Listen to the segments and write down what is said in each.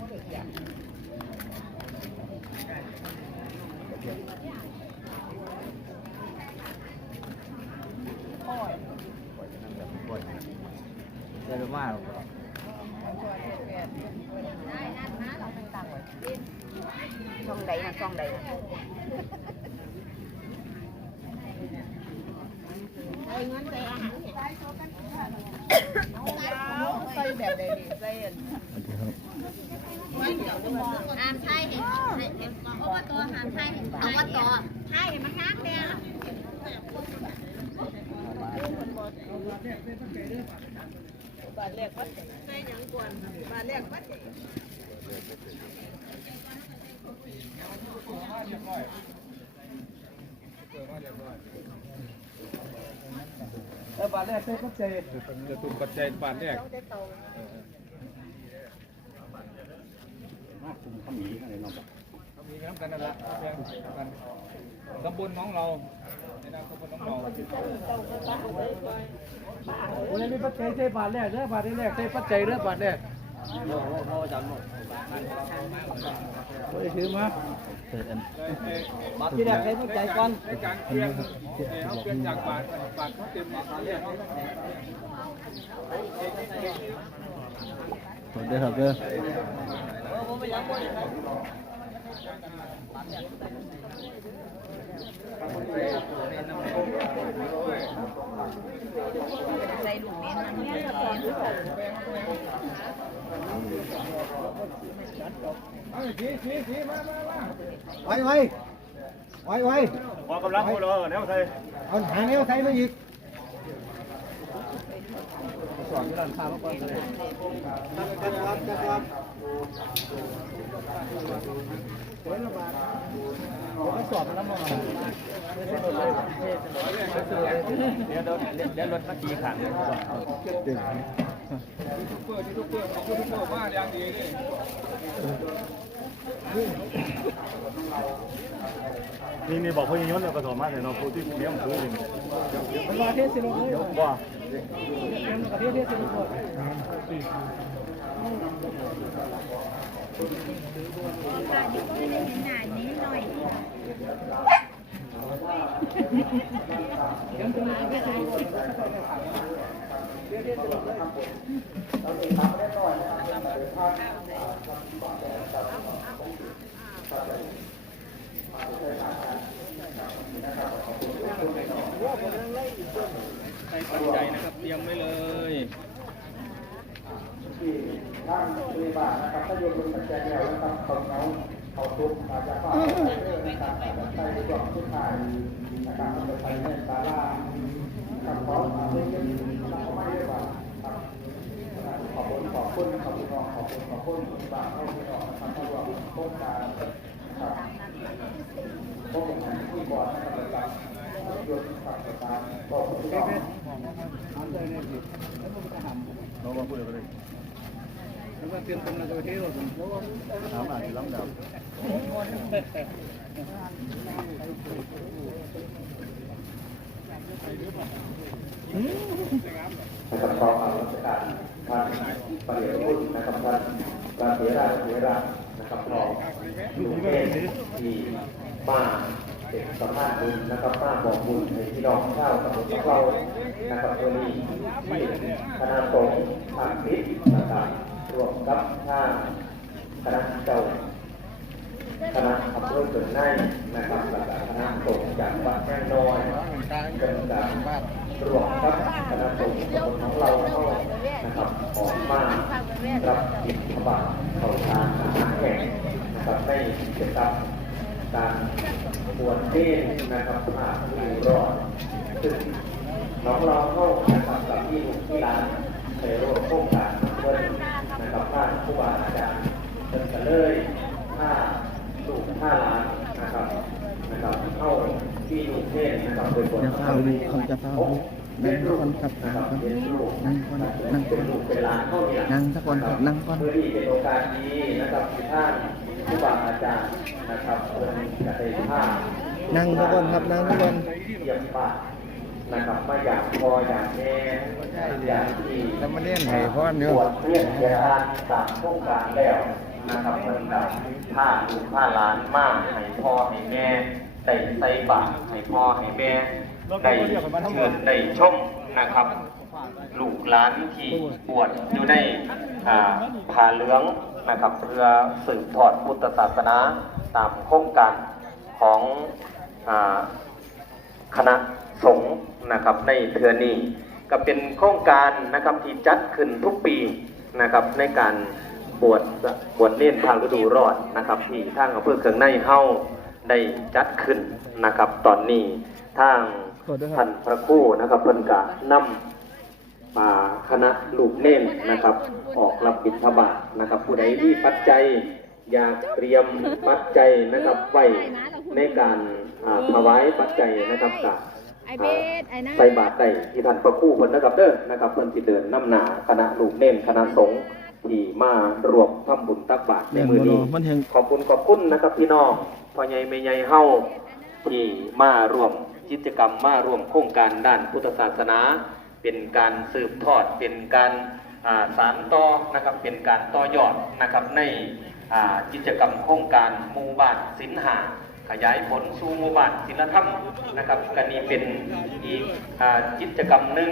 หวมันมันละลายออกก่อนจะบาดเลยได้ได้ปะเดี๋ยวมาช่องใดนะช่องใดนะใส่เงินใส่อาหารใส่แบบใดดีใส่อัน หามไทยเห็นเห็นอบตหามไทยเห็นอบตไทยเห็นมันงามแดงบาทแรกวัดใส่ยังก่อนบาทแรกวัดแล้วบาทแรกเต้ก็เจจะตุ่มปัจจัยบาทแรก มาคุมขมีอะไรเนาะเขามีน้ำกันนั่นแหละแบ่งกันตำบลน้องเราในนามตำบลน้องเราวันนี้ปัจจัยเต้บาทแรกเด้อบาทแรกเต้ปัจจัยเด้อบาทแรก โอ้ยถือมาเปิดอันบาทที่แรกเต้ปัจจัยก่อนในการเปลี่ยนเขาเปลี่ยนจากบาทบาทเขาเต็มบาทแรกเปิดเด้อครับเด้อใส่ลูกเมียนมันเนี่ย สีสีสีมามามาไว้ไว้ไว้ไว้พอกำลังพอแล้วแนวไทยเอาหางแนวไทยมาอีกสอนที่ร้านค้ามาก่อนเลยจัดครับจัดครับสวยละบาทผมก็สอบแล้วมาไม่ใช่รถเลยเดี๋ยวเดี๋ยวรถตะกี้ขันเลย ตึงทุกเพื่อที่ทุกเพื่อของทุกเพื่อมาอย่างดีนี่นี่นี่บอกพยยนต์เนี่ยก็สามารถเห็นเราผู้ที่เลี้ยงซื้อนี่มันมาเทศสิลูกเลยว่ามันมาเทศเทศสิลูกเลยตาที่ก็ได้เห็นหน้า นี้หน่อยใจนะครับเตรียมไว้เลยที่ร่านมีบาทนะครับถ้าโยนลงปัจจัยแล้วนะครับเขาเขาเขาทุกอาจจะฝากเรื่องนะครับใช้ดอกทุกทายนะครับมันจะไปในศาลานะครับขอมาเรื่อง น้องนะครับที่ร่วมโครงการครับพวกมที่บอร์ดนะครับโยนกับการบอกพี่น้อดเนี่ยสิแล้วมันจะหันเราว่าพูดอะไรแล้วก็เตรียมตัวตัวเที่ยวผมแล้วก็ถามอ่านที่ล้ำดับนะครั บขอเอาราชการท่านประเดียวพุทธนะครับท่านพระเถระเถระนะครับพออยู่เทศที่มานเป็นสำนักบุญนะครับมาบอกบุญให้พี่น้องชาวตำบลของเรานะครับตัวนี้ที่คณะสงฆ์ทางทิศนะครับรวมกับท่าคณะเจ้าคณะขับรถเกิดในนะครับแล้วก็คณะสงฆ์จากวัดแม่น้อยเป็นการ รวมกับคณะสงฆ์ของเราเข้านะครับออกมารับกิจบาตเข้าทานอาหารแห้งนะครับในกิจกรรการบวชเทศนะครับผ่านที่รอดซึ่งน้องเราเข้านะครับกับที่ลูกที่ร้านในร่วมโครงการเพื่อนนะครับท่านผู้บาอาจารย์เป็นกันเลยถ้าลูกถ้าหลานนะครับ นะครับเข้าที่ลูกเทศนะครับเป็นบทจะเฝ้าลูกเขาจะเฝ้าลูกนั่งก่อนครับนั่งก่อนนั่งก่อนนั่งก่อนเป็นหลานเข้าเนี่ยนั่งสักคนครับนั่งก่อนเพื่อที่เป็นโอกาสดีนะครับที่ท่านผู้บาอาจารย์นะครับเพื่อนกระเตยผ้านั่งทุกคนครับนั่งทุกคนเยี่ยมป่านะครับมาอยากพออยากแม่อยากที่แล้วมาเล่นไห้พ่อเนื้อปวดเรียกเรียนทานตามโครงการแล้ว นะครับเพิ่นกับผ้าลูกผ้าหลานมากให้พ่อให้แม่ได้ใส่บาตรให้พ่อให้แม่ได้เชิญได้ชมนะครับ ลูกหลานที่บวชอยู่ในอ่าผ้าเหลืองนะครับเพื่อสืบทอดพุทธศาสนาตามโครงการของคณะสงฆ์นะครับในเทือนี้ก็เป็นโครงการนะครับที่จัดขึ้นทุกปีนะครับในการ บวชบวชเน้นทางฤดูร้อนนะครับ ที่ทางอำเภอเคืองในเฮาได้จัดขึ้นนะครับ ตอนนี้ทางขอด้วยครับท่านพระครูนะครับเพิ่นกะนำป่าคณะลูกเน่นนะครับ ออกรับบิณฑบาตนะครับ ผู้ใดที่ปัจจัยอยากเตรียมปัจจัยนะครับไว้ในการอาถวายปัจจัยนะครับกับไอเบสไอนาใส่บาตรได้ที่ท่านพระครูเพิ่นนะครับเด้อนะครับเพิ่นสิเดินนำหนาคณะลูกเน่นคณะสงฆ์ ที่มารวมทำบุญตักบาตรในมือนี้มันเห็นขอบคุณขอบคุณนะครับพี่น้องพ่อใหญ่แม่ใหญ่เฮาที่มาร่วมกิจกรรมมาร่วมโครงการด้านพุทธศาสนา เป็นการสืบทอดเป็นการอ่าสานต่อนะครับเป็นการต่อยอดนะครับในอ่ากิจกรรมโครงการหมู่บ้านสินหา ขยายผลสู่หมู่บ้านศิลธรรมนะครับกันนี้เป็นอีกกิจกรรมหนึ่ง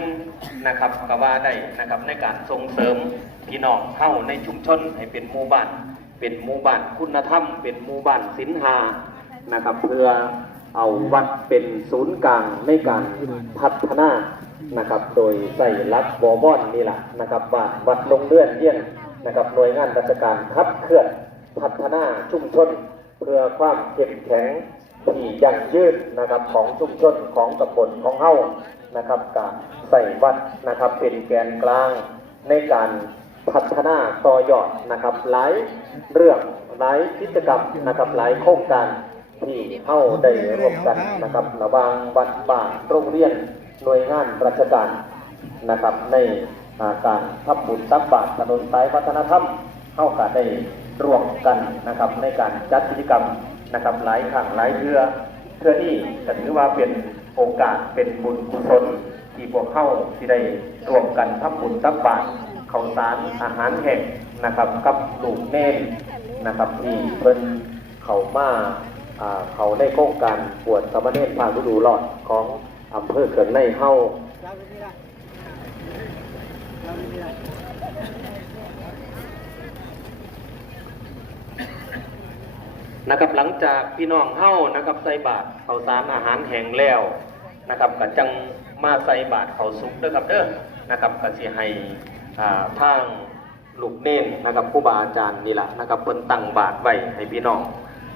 นะครับก็ว่าได้นะครับในการส่งเสริมพี่น้องเข้าในชุมชนให้เป็นหมู่บ้าน เป็นหมู่บ้านคุณธรรม เป็นหมู่บ้านศิลหานะครับ เพื่อเอาวัดเป็นศูนย์กลางในการพัฒนานะครับ โดยใส่รัฐบวรนี่แหละนะครับวัดวัดลงเลื่อนเยี่ยนนะครับหน่วยงานราชการขับเคลื่อนพัฒนาชุมชน เพื่อความเข้มแข็งที่ยั่งยืนนะครับของชุมชนของตำบลของเฮ้านะครับกับใส่วัดนะครับเป็นแกนกลางในการพัฒนาต่อยอดนะครับหลายเรื่องหลายกิจกรรมนะครับหลายโครงการที่เฮ้าได้ร่วมกันนะครับระหว่างวัดป่าโรงเรียนหน่วยงานราชการนะครับในาการทำบุญตักบาตรถนนสายวัฒนธรรมเข้ากันได้ รวมกันนะครับในการจัดกิจกรรมนะครับหลายครั้งหลายเทือเพื่อนี่ถือว่าเป็นโอกาสเป็นบุญกุศลที่พวกเข้าที่ได้รวมกันทำบุญตักบาตรข้าวสารอาหารแห้งนะครับกับลูกเน่นนะครับที่เพิ่นเขามาอ่าเขาในโครงการบวชสมเณรภาคฤดูร้อนของอำเภอเขื่อนในเฮา นะครับหลังจากพี่น้องเฮ้านะครับใส่บาตรเขาสารอาหารแห้งแล้วนะครับก็จังมาใส่บาตรเขาวสุกเด้อครับเด้อนะครับก็สิให้ทางลูกเน้นนะครับครูบาอาจารย์นี่แหละนะครับเพิ่นตั้งบาตรไว้ให้พี่น้อง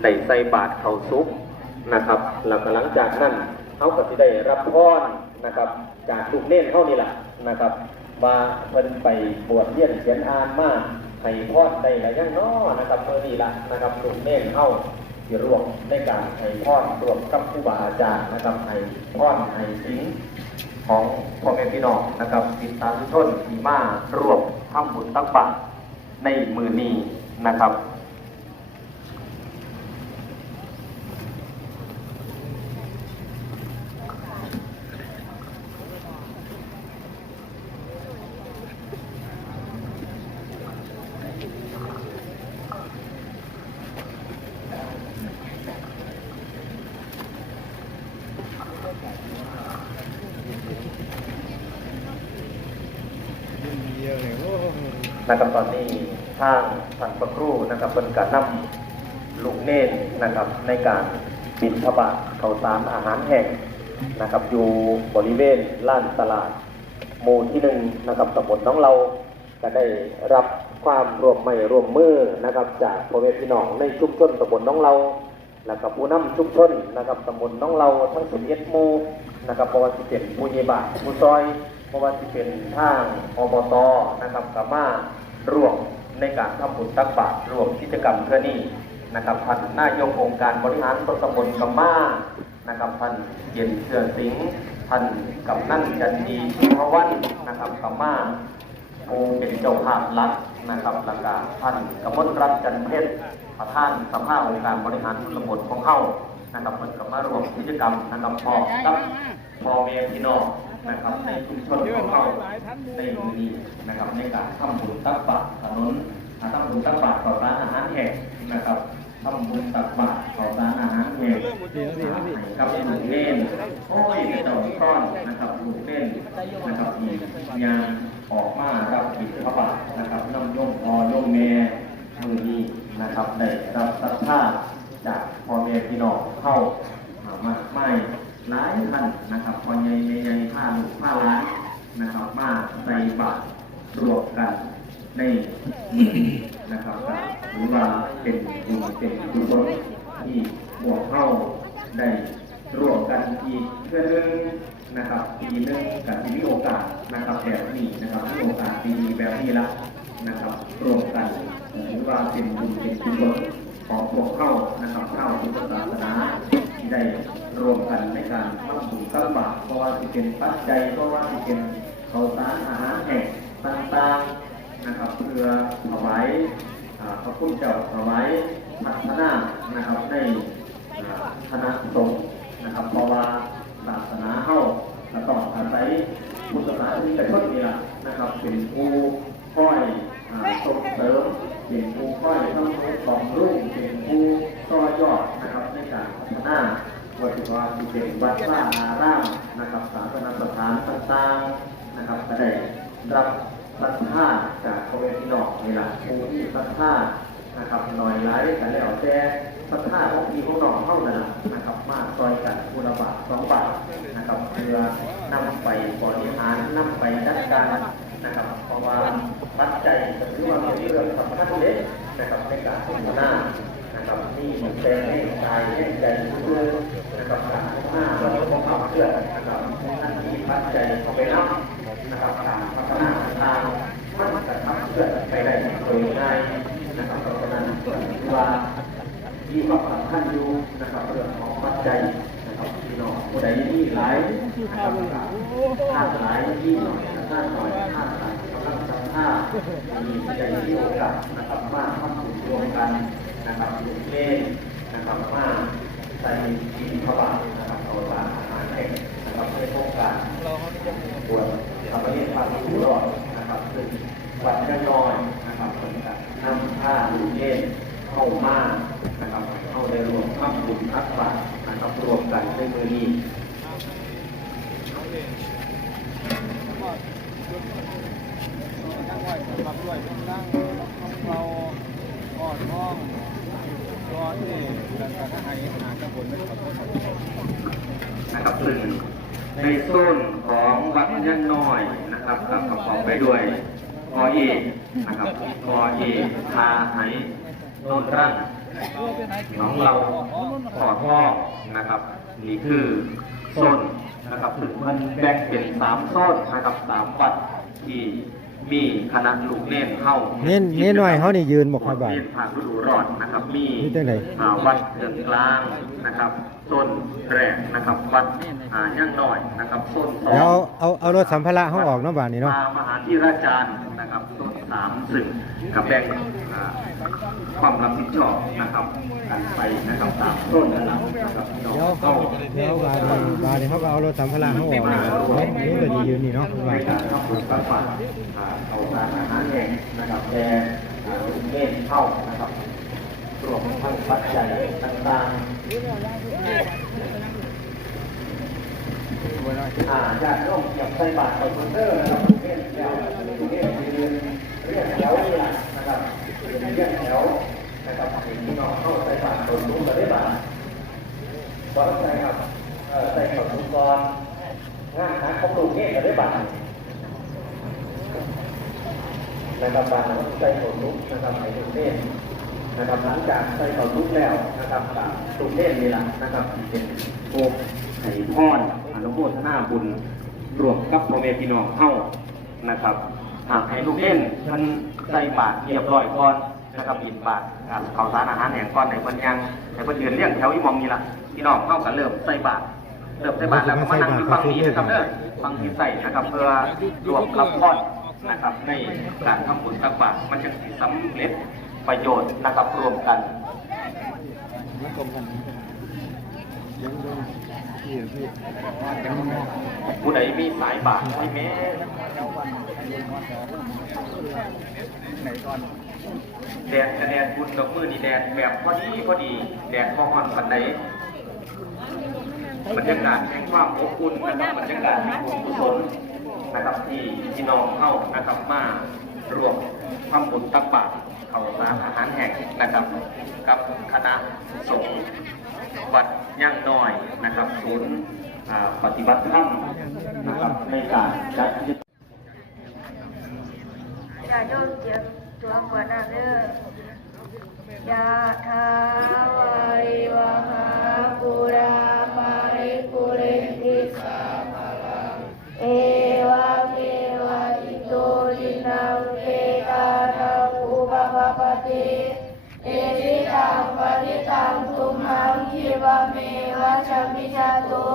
ได้ใส่บาตรเขาวสุกนะครับแล้วก็หลังจากนั้นเขาก็สิได้รับพรนะครับ จากลูกเน้นเท่านี้แหละนะครับว่าเพิ่นไปบวชเรียนเขียนอ่านมา ให้พรได้หลายอย่างน้อนะครับเมื่อนี้ละนะครับลูกเน่นเข้าที่ร่วมในการให้พรร่วมกับผู้บาอาจารย์นะครับให้พรให้สิงของพ่อแม่พี่น้องนะครับติดตามทุกชนที่มาร่วมทำบุญตักบาตรในมือนี้นะครับตอนนี้ทางท่านพระ ครูนะครับเป็นการนำลูกเนตรนะครับในการบินทบาทเขาสารอาหารแห้งนะครับอยู่บริเวณล้านตลาดหมู่ที่หนึ่งนะครับตำบลน้องเราก็ได้รับความร่วมไม่ร่วมมือนะครับ จากพ่อแม่พี่น้องในชุมชนตำบลน้องเราแล้วก็ผู้นำชุมชนนะครับตำบลน้องเราทั้งสิบเอ็ดหมู่นะครับเพระว่าสิเป็นผู้ใหญ่บ้านผู้ซอยเพระว่าสิเป็นทางอบตนะครับกับมาร่วม ในการทำบุญตักบาตรรวมกิจกรรมเพื่อนี้นะครับท่านนายกองค์การบริหารส่วนตำบลกำมานะครับท่านเย็นเสือสิงห์ท่านกำนั่นจันดีชิพวันนะครับกำมาผู้เป็นเจ้าภาพหลักนะครับหลักการท่านกมลรัตน์จันเพชรประธานสภาองค์การบริหารส่วนตำบลของเฮานะครับเพิ่นก็มารวมกิจกรรมนะครับพอกับพอแม่พี่น้อง นะครับในชุมชนของเฮาในมือนี้นะครับในการทำบุญตักบาตรถนนทำบุญตักบาตรต่อร้านอาหารแห่งนะครับทำบุญตักบาตรต่อร้านอาหารแห่งกับลูกเล่นโอ้ยเจ้าก้อนนะครับลูกเล่นนะครับมียางออกมารับบิณฑบาตนะครับน้ำย่มพอย่มแม่มือนี้นะครับได้รับศรัทธาจากพ่อแม่พี่น้องเข้ามาไม่ หลายท่านนะครับพอใหญ่ใหญ่ผ้าลูกผ้าล้านนะครับมาใส่บาตรรวมกันในมือนะครับก็ถือว่าเป็นบุญเป็นกุศลที่บวกเข้าได้รวมกันอีกเพื่อหนึงนะครับปีหนึงกับที่มีโอกาสนะครับแบบนี้นะครับมีโอกาสดีแบบนี้ละนะครับรวมกันถือว่าเป็นบุญเป็นกุศลของพวกเข้านะครับเข้าพุทธศาสนา ได้รวมกันในการทำบุญตักบาตรเพราะว่าที่เป็นปัจจัยเพราะว่าที่เป็นข้าวสารอาหารแห้งต่างๆนะครับเพื่อถวายอ่าพระพุทธเจ้าถวายพัฒนานะครับในคณะสงฆ์นะครับเพราะว่าศาสนาเข้าและต้องอาศัยพุทธศาสนิกชนนี่แหละนะครับเป็นผู้ค่อยส่งเสริมเป็นผู้ค่อยทำให้ของรุ่งเป็นผู้ ต่อยอดนะครับในการพัฒนาวัดที่ว่าที่เป็นวัดว่าอารามนะครับศาสนสถานต่างๆนะครับก็ได้รับรัทธาจากพ่อแม่พี่น้องนี่แหละผู้ที่รัทธานะครับหน่อยหลายกันแล้วแต่ศรัทธาของพี่ของน้องเท่านั้นนะครับ มาซอยกันคูละบาทสองบาทนะครับเพื่อนำไปบริหารนำไปจัดการนะครับ เพราะว่าปัจจัยก็ถือว่าเป็นเรื่องสำคัญเล็กนะครับในการพัฒนา นะครันเป็นให้กายให้ใจทุกเรื่องนะครับการพัฒนาเราต้องขับเคลื่อนะครับท่านที่ปัจจัยเข้าไปนำนะครับการพัฒนาทางมันจะขับเคลื่อไปได้โดยง่ายนะครับเพราะฉะนั้นถือว่าที่ความสำคัญอยู่นะครับเรื่องของปัจจัยนะครับพี่น้องผู้ใดที่หลายนะครับท่านหลายที่หน่อยท่านหน่อยท่านหลายกำลังทำท่ามีใจที่โอกาสนะครับมากทำบุญรวมกัน นะครับยู่เล่นนะครับมาใส่กินพระบาทนะครับเอาสารอาหารแห้นะครับในโครงการบวชทำประเทศพาสุรอดนะครับซึ่งวัดย่นอยนะครับนำผ้าอยู่เล่นเข้ามานะครับเข้าในรวมทับบุญทักบาตรนะครับรวมกันในมือนี้นั่งไหวปรับด้วยนั่งเราอ่อนห้องรอที่ดังการให้อาหารตะบนไม่ขอโทษ นะครับซึ่งในโซนของวัดยันน้อยนะครับกับกระเป๋าไปด้วยพอเอนะครับพอเอกทาไหโนนรังของเราขอท่อนะครับ นี่คือโซนนะครับถึงมันแบ่งเป็นสามโซนนะครับสามวัดที่ มีคณะลูกเล่นเข้าเน้นเน้นหน่อยเขานี่ยืนบอกให้บ่ายเล่นผ่านฤดูร้อนนะครับ มีนี่จังไหน อ่าวัดเดือนกลางนะครับต้นแรกนะครับวัดอ่าย่างน้อยนะครับต้นสองเดี๋ยวเอาเอารถสัมภาระเขาออกเนาะบ่านี้เนาะมามหาที่ราชารย์ นะครับต้นสามซึ่งกับแบ่งอ่าความรับผิดชอบนะครับกันไปนะครับตามต้นนะครับนะครับพี่น้องเดี๋ยวก็เดี๋ยวบ่านี้บ่านี้เขาก็เอารถสัมภาระเขาออกนี่นี่ก็ดียืนนี่เนาะในบ่าการทำบุญตักบาตรอ่าเอาสารอาหารแห้งนะครับแต่อ่าลูกเล่นเข้านะครับรวมทั้งปัจจัยต่างๆ อ่าญาติโยมเก็บใส่บาตรคอมพิวเตอร์นะครับเรียนแถวเรียนเรียนเรียนแถวนี่แหละนะครับเรียนเรียนแถวนะครับให้พี่น้องเข้าใส่บาตรคนรู้กันได้บาตรบอลใส่ครับใส่ขอทุกกรงานหาของลูกเนี่ยกันได้บาตรนะครับบาตรใส่ขอทุกนะครับให้ลูกเนี่ยนะครับหลังจากใส่ขอทุกแล้วนะครับตรลูกเนี่ยนี่แหละนะครับเป็นโอ้ให้พอน โมทนาบุญรวมกับพ่อแม่พี่น้องเข้านะครับหากให้ลูกเล่นท่านใส่บาตรเรียบร้อยก่อนนะครับบินบาตรอ่าข้าวสารอาหารแห่งก่อนในเพิ่นยังในเพิ่นยืนเรียงแถวอีมองนี่ล่ะพี่น้องเข้ากันเริ่มใส่บาตรเริ่มใส่บาตรแล้วก็มานั่งอยู่ฝั่งนี้นะครับเด้อฝั่งที่ใส่นะครับเพื่อรวมรับพรนะครับในการทำบุญตักบาตรมันจะสิสำเร็จประโยชน์นะครับรวมกัน มันตรงกันยังดูพี่พี่ผู้ใดมีสายบาตรให้แม่ไหนก่อนแดดกระแดดบุญดอกมือนี่แดดแบบพอดีพอดี แดดพออ่อนปันใดบรรยากาศแห่งความอบอุ่นนะครับบรรยากาศแห่งความกุศลนะครับที่พี่น้องเข้านะครับมารวมทำบุญตักบาตรเข้าสาร อาหารแห่งนะครับ กับคณะสงฆ์วัดย่างน้อยนะครับ ศูนย์ปฏิบัติธรรมนะครับในการจัดกิจอย่าโยกเจ็บตัวปวหน้าเด้อยาทาวาริวหาปุราปาริปุเรนติสาภาลังเอวะเมวะอิโตจินัง ติเอจิตังปฏิตังทุมหังคิวะเมวะชมิจตุ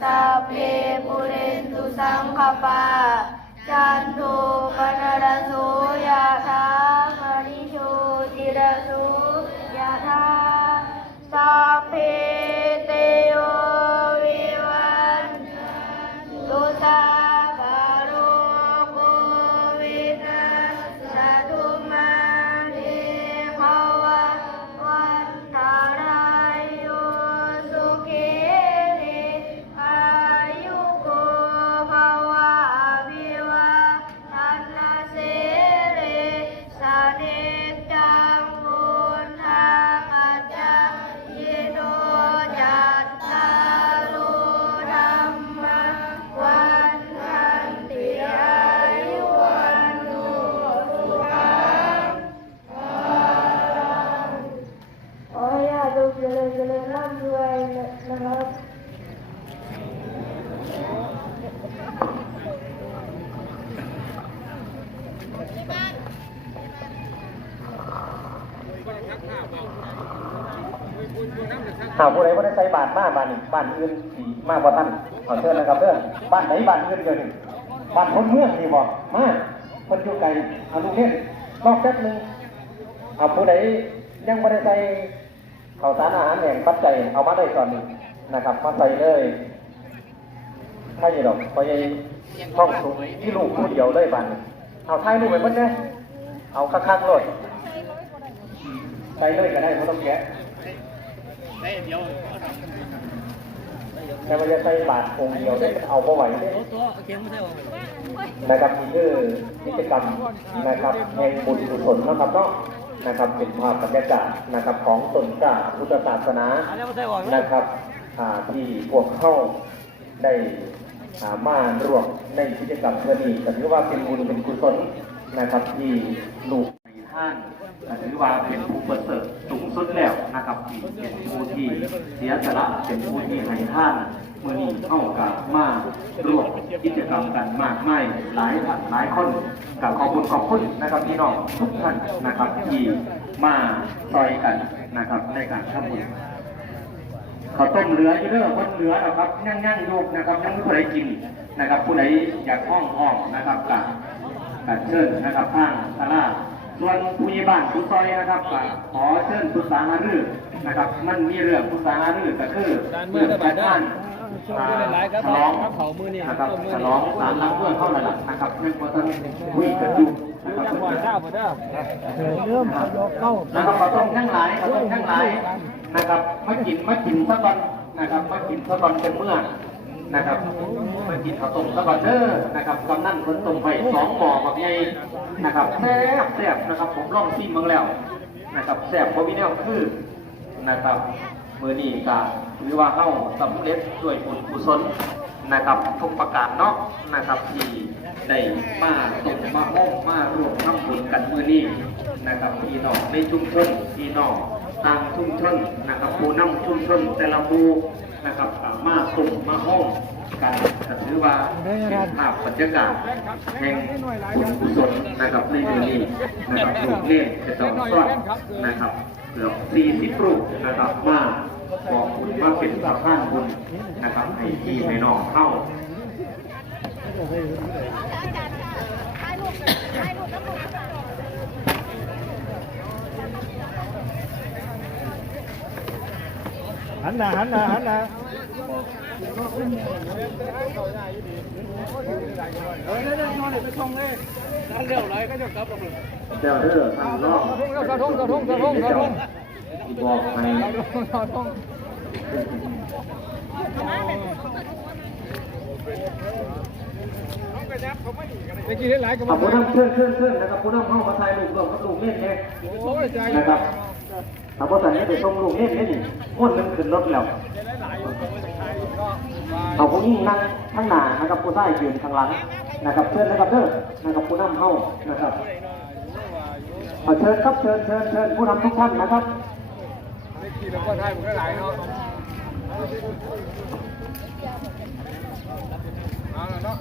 สัพเพปุเรนตุสังขปาจันโทปนรโส หาผู้ใดว่าได้ใส่บาทมาบ้านนี้บ้านอื่นสีมากกว่าท่านขอเชิญนะครับเด้อบ้านไหนบ้านอื่นเดียวนี่งบ้านคนเมืองนี่บอกมาคนอยู่ไกลเอาลูกเล่นนอกแป๊บหนึงเอาผู้ใดยังไม่ได้ใส่ข้าวสารอาหารแห่งปัจจัยเอามาได้ก่อนหนึ่งนะครับมาใส่เลยถ้าอย่างดอกไปห้องสูงที่ลูกผู้เดียวเลยบ้านเอาท้ายลูกไปหมดเนี่ยเอาคักๆเลยใส่เลยก็ได้ไม่ต้องแกะ แต่มันจะใส่บาทองเดียวได้เอาเข้าไว้นะครับนี่คือกิจกรรมนะครับแห่งบุญกุศลนะครับเนาะนะครับเป็นภาพบรรยากาศนะครับของตนกล้าพุทธศาสนานะครับที่พวกเข้าได้ามาร่วมในกิจกรรมเพื่อนี้ถือว่าเป็นบุญเป็นกุศลนะครับที่ลูกท่านถือว่าเป็นผู้ประเสริฐ เป็นผู้ที่เสียสละเป็นผู้ที่ให้ท่านเมื่อนี้เข้ากับมารวมกิจกรรมกันมากมายหลายท่านหลายคนกับขอบคุณขอบคุณนะครับพี่น้องทุกท่านนะครับที่มาซอยกันนะครับในการทำบุญข้าวต้มเหลืออยู่เด้อคนเหลือนะครับย่างย่างๆอยู่นะครับยังไม่ผู้ใดกินนะครับ ผู้ใดอยากห้องห้องนะครับกับกับเชิญนะครับข้างศาลา ส่วนผู้ใหญ่บ้านผู้ซอยนะครับก็ขอเชิญผู้สาหารือนะครับ มันมีเรื่องผู้สาหารือก็คือเรื่องการท่านอ่าฉลองนะครับฉลองสารล้างเพื่อนเข้าหลักนะครับเรื่องว่าท่านคุยกันอยู่นะครับเริ่มเอายกเข้านะครับขอต้องทั้งหลายขอต้องทั้งหลายนะครับมากินมากินสักวันนะครับมากินสักวันเป็นเมื่อนะครับมากินข้าวต้มสักวันเด้อนะครับกำนั่นคนต้มไปสองหม้อแบบใหญ่ นะครับแซ่บแซ่บนะครับ ผมลองชิมมาแล้วนะครับแซ่บพราะวิแนวคือนะครับเมือนี้ก็ถือว่าเข้าสำเร็จด้วยบุญกุศลนะครับทุกประการเนาะนะครับที่ได้มาตกมาห้องมารวมทำบุญกันมือนี้นะครับพี่น้องในชุมชนพี่น้องต่ามชุมชนนะครับผู้นำชุมชนแต่ละหมู่นะครับสามารถส่งมาห้อง กันถือว่าเป็นภาพบรรยากาศแห่งบุญกุศลนะครับในเดือนนี้นะครับลูกเล่นจะต้องสอดนะครับเกือบ40รูปนะครับมาบอกบุญมาเป็นสะพานบุญนะครับให้พี่ให้น้องเข้า หันหน้าหันหน้าหันหน้าเจ้าเด้อทางน้องกระทงกระทงกระทงกระทงบอกให้เมื่อกี้ได้หลายกับเอาผู้นเชิญเชิญเชิญนะครับผู้นำเข้ามาถ่ายรูปร่วมกับลูกเล่นเนี่ยโอ้ยใจนะครับ ถ้าพ่อตอนนี้ไปส่งลูกเล่นนี่คนมันขึ้นรถแล้ว เอาผู้หญินั่งข้างหน้านะครับผู้ชายยืนข้างหลังนะครับเชิญนะครับเด้อนะครับผู้นำเข้านะครับขอเชิญครับเชิญเชิญเชิญผู้นำทุกท่านนะครับที่เราก็ได้มันก็หลายเนาะอาละเนาะ